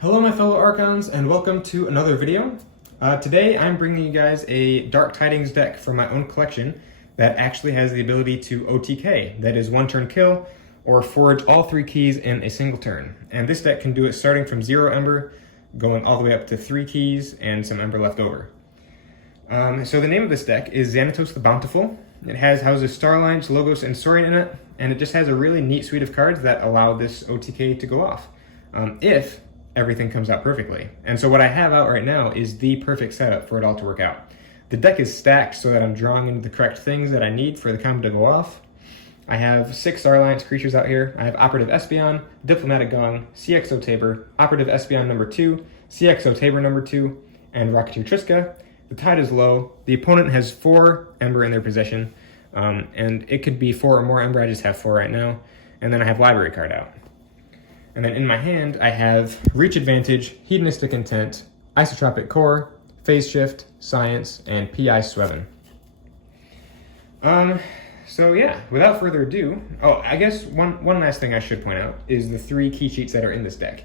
Hello my fellow Archons, and welcome to another video. Today I'm bringing you guys a Dark Tidings deck from my own collection that actually has the ability to OTK, that is one turn kill, or forge all 3 keys in a single turn. And this deck can do it starting from 0 Ember, going all the way up to 3 keys and some Ember left over. So the name of this deck is Xanatos the Bountiful. It houses Starlines, Logos, and Saurian in it, and it just has a really neat suite of cards that allow this OTK to go off. If everything comes out perfectly. And so what I have out right now is the perfect setup for it all to work out. The deck is stacked so that I'm drawing into the correct things that I need for the combo to go off. I have 6 Star Alliance creatures out here. I have Operative Espeon, Diplomatic Gong, CXO Tabor, Operative Espeon number 2, CXO Tabor number 2, and Rocketeer Triska. The tide is low. The opponent has 4 Ember in their possession, and it could be 4 or more Ember. I just have 4 right now. And then I have Library card out. And then in my hand, I have Reach Advantage, Hedonistic Intent, Isotropic Core, Phase Shift, Science, and PI Sweven. So yeah, without further ado, I guess one last thing I should point out is the 3 key sheets that are in this deck.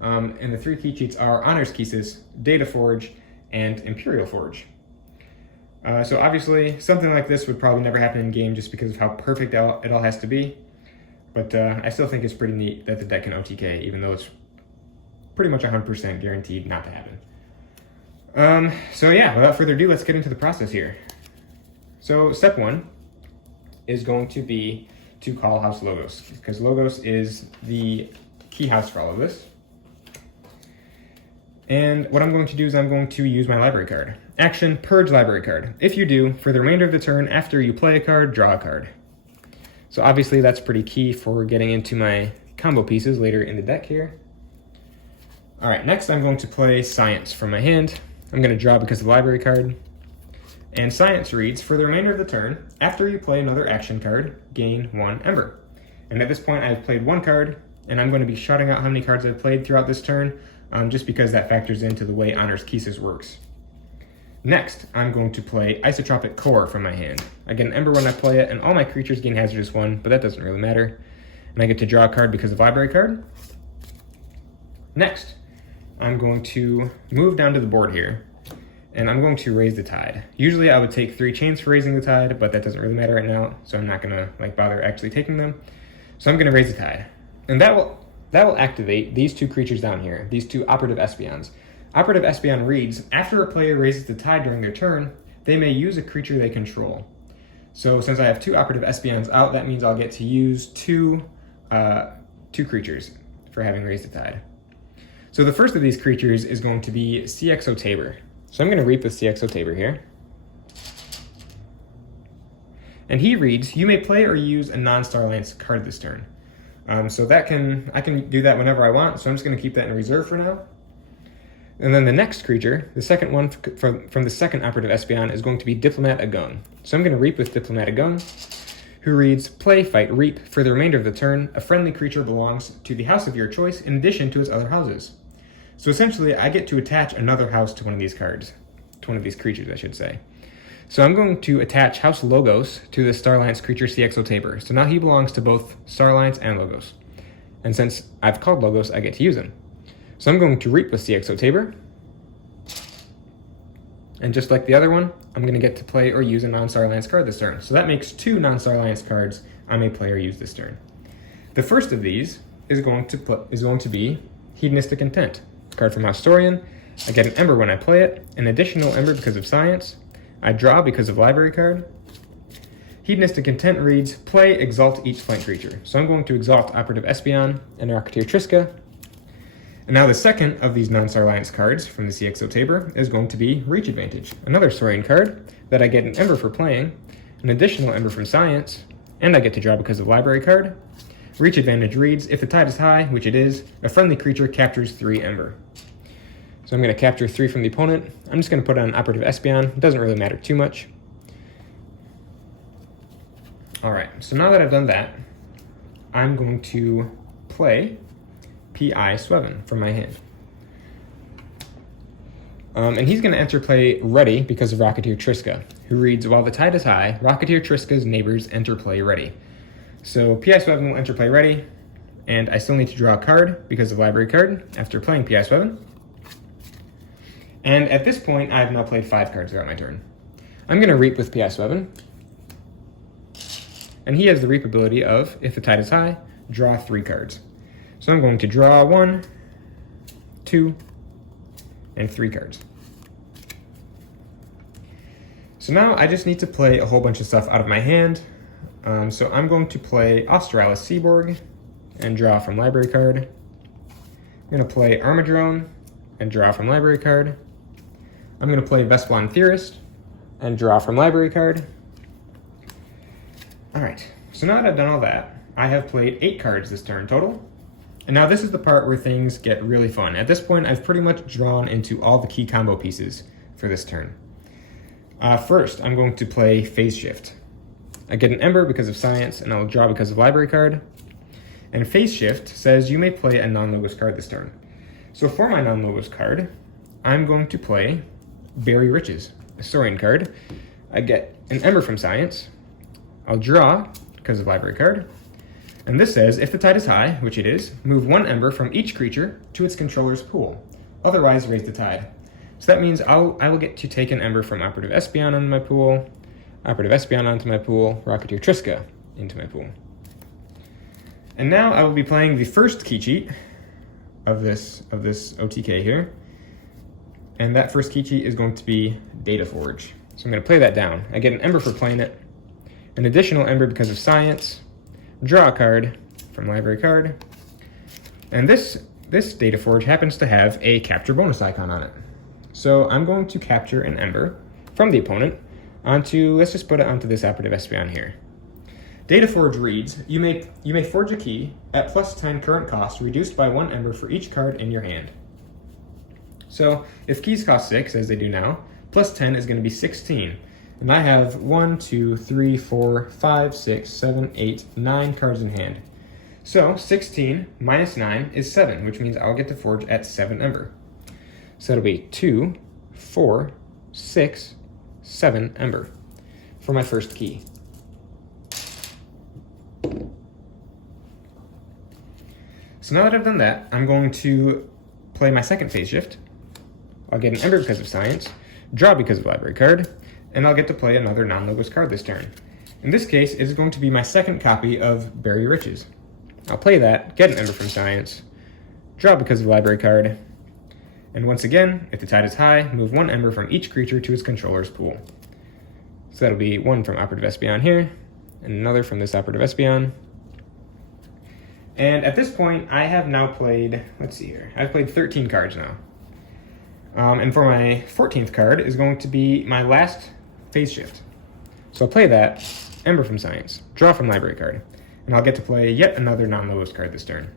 And the 3 key sheets are Honor's Keysis, Data Forge, and Imperial Forge. So obviously, something like this would probably never happen in game just because of how perfect it all has to be. But I still think it's pretty neat that the deck can OTK, even though it's pretty much 100% guaranteed not to happen. So yeah, without further ado, let's get into the process here. So step 1 is going to be to call House Logos, because Logos is the key house for all of this. And what I'm going to do is I'm going to use my library card. Action, Purge Library card. If you do, for the remainder of the turn, after you play a card, draw a card. So obviously that's pretty key for getting into my combo pieces later in the deck here. All right, next I'm going to play Science from my hand. I'm going to draw because of the library card. And Science reads, for the remainder of the turn, after you play another action card, gain 1 Ember. And at this point I've played 1 card, and I'm going to be shouting out how many cards I've played throughout this turn, just because that factors into the way Honor's Keysis works. Next, I'm going to play Isotropic Core from my hand. I get an Ember when I play it, and all my creatures gain Hazardous 1, but that doesn't really matter. And I get to draw a card because of Library card. Next, I'm going to move down to the board here, and I'm going to raise the tide. Usually I would take 3 chains for raising the tide, but that doesn't really matter right now, so I'm not gonna bother actually taking them. So I'm gonna raise the tide. And that will activate these 2 creatures down here, these 2 Operative Espeons. Operative Espeon reads, after a player raises the tide during their turn, they may use a creature they control. So since I have 2 Operative Espeons out, that means I'll get to use 2 creatures for having raised the tide. So the first of these creatures is going to be CXO Tabor. So I'm going to reap with CXO Tabor here. And he reads, you may play or use a non-Star Alliance card this turn. So I can do that whenever I want, so I'm just going to keep that in reserve for now. And then the next creature, the second one from the second Operative Espeon, is going to be Diplomatic Gong. So I'm going to reap with Diplomatic Gong, who reads, play, fight, reap. For the remainder of the turn, a friendly creature belongs to the house of your choice in addition to its other houses. So essentially, I get to attach another house to one of these cards. To one of these creatures, I should say. So I'm going to attach House Logos to the Star Alliance creature CXO Tabor. So now he belongs to both Star Alliance and Logos. And since I've called Logos, I get to use him. So I'm going to reap with CXO Tabor. And just like the other one, I'm going to get to play or use a non-Star Alliance card this turn. So that makes 2 non-Star Alliance cards I may play or use this turn. The first of these is going to be Hedonistic Intent. Card from House Saurian. I get an Ember when I play it, an additional Ember because of Science. I draw because of Library card. Hedonistic Intent reads, play, exalt each flank creature. So I'm going to exalt Operative Espeon and Rocketeer Triska. And now the second of these non-Star Alliance cards from the CXO Tabor is going to be Reach Advantage, another Saurian card that I get an Ember for playing, an additional Ember from Science, and I get to draw because of Library card. Reach Advantage reads, if the tide is high, which it is, a friendly creature captures 3 Ember. So I'm going to capture 3 from the opponent. I'm just going to put on Operative Espeon. It doesn't really matter too much. Alright, so now that I've done that, I'm going to play PI Sweven from my hand. And he's going to enter play ready because of Rocketeer Triska, who reads, while the tide is high, Rocketeer Triska's neighbors enter play ready. So PI Sweven will enter play ready, and I still need to draw a card because of library card after playing PI7. And at this point, I have now played 5 cards throughout my turn. I'm going to Reap with PI7. And he has the Reap ability of, if the tide is high, draw 3 cards. So I'm going to draw 1, 2, and 3 cards. So now I just need to play a whole bunch of stuff out of my hand. So I'm going to play Australis Seaborg and draw from library card. I'm going to play Armadrone and draw from library card. I'm going to play Vesplon Theorist and draw from library card. All right, so now that I've done all that, I have played 8 cards this turn total. And now this is the part where things get really fun. At this point, I've pretty much drawn into all the key combo pieces for this turn. First, I'm going to play Phase Shift. I get an Aember because of Science, and I'll draw because of library card. And Phase Shift says you may play a non-logos card this turn. So for my non-logos card, I'm going to play Bury Riches, a Saurian card. I get an Aember from Science. I'll draw because of library card. And this says, if the tide is high, which it is, move 1 Aember from each creature to its controller's pool. Otherwise, raise the tide. So that means I will get to take an Aember from Operative Espeon onto my pool, Operative Espeon onto my pool, Rocketeer Triska into my pool. And now I will be playing the first key cheat of this OTK here. And that first key cheat is going to be Data Forge. So I'm going to play that down. I get an Aember for playing it, an additional Aember because of Science, draw a card from library card, and this Data Forge happens to have a capture bonus icon on it. So I'm going to capture an Aember from the opponent onto, let's just put it onto this Operative Espeon here. Data Forge reads, you may forge a key at +10 current cost, reduced by 1 Aember for each card in your hand. So if keys cost 6, as they do now, +10 is going to be 16. And I have 1, 2, 3, 4, 5, 6, 7, 8, 9 cards in hand. So 16 minus 9 is 7, which means I'll get to forge at 7 Aember. So that'll be 2, 4, 6, 7 Aember for my first key. So now that I've done that, I'm going to play my second Phase Shift. I'll get an Aember because of Science, draw because of library card, and I'll get to play another non-logos card this turn. In this case, it is going to be my second copy of Bury Riches. I'll play that, get an Aember from Science, draw because of library card, and once again, if the tide is high, move 1 Aember from each creature to its controller's pool. So that'll be 1 from Operative Espeon here, and another from this Operative Espeon. And at this point, I have now played, let's see here, I've played 13 cards now. And for my 14th card is going to be my last Phase Shift. So I'll play that, Aember from Science, draw from library card, and I'll get to play yet another non-logos card this turn.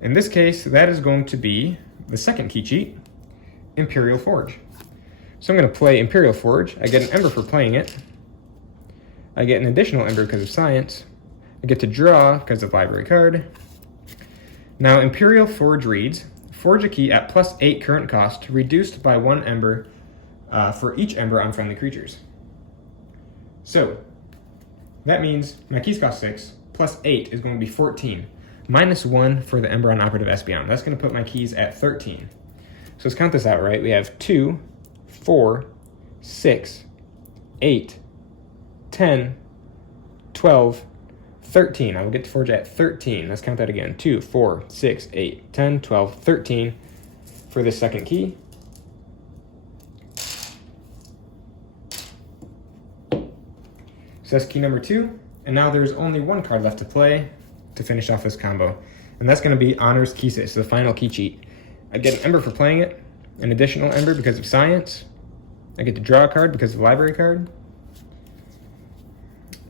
In this case, that is going to be the second key cheat, Imperial Forge. So I'm going to play Imperial Forge. I get an Aember for playing it. I get an additional Aember because of Science. I get to draw because of library card. Now Imperial Forge reads, forge a key at +8 current cost, reduced by 1 Aember for each Aember on friendly creatures. So that means my keys cost 6, +8 is going to be 14, -1 for the Aember on Operative Espeon. That's going to put my keys at 13. So let's count this out, right? We have 2, 4, 6, 8, 10, 12, 13. I will get to forge at 13. Let's count that again. 2, 4, 6, 8, 10, 12, 13 for this second key. So that's key number 2. And now there's only 1 card left to play to finish off this combo. And that's going to be Honors Keysis, the final key cheat. I get an Aember for playing it, an additional Aember because of Science. I get to draw a card because of library card.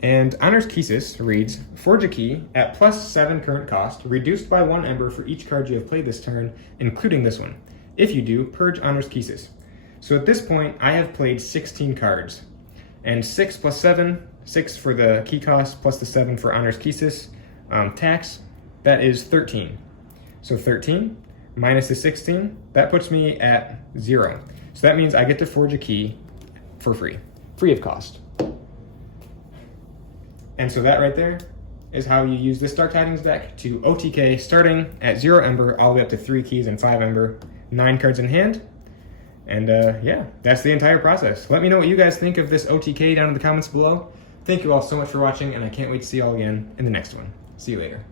And Honors Keysis reads, forge a key at +7 current cost, reduced by 1 Aember for each card you have played this turn, including this one. If you do, purge Honors Keysis. So at this point, I have played 16 cards. And 6 + 7, 6 for the key cost, plus the 7 for Honors Keysis tax, that is 13. So 13 minus the 16, that puts me at 0. So that means I get to forge a key for free of cost. And so that right there is how you use this Dark Tidings deck to OTK starting at 0 Ember all the way up to 3 keys and 5 Ember, 9 cards in hand. And yeah, that's the entire process. Let me know what you guys think of this OTK down in the comments below. Thank you all so much for watching, and I can't wait to see you all again in the next one. See you later.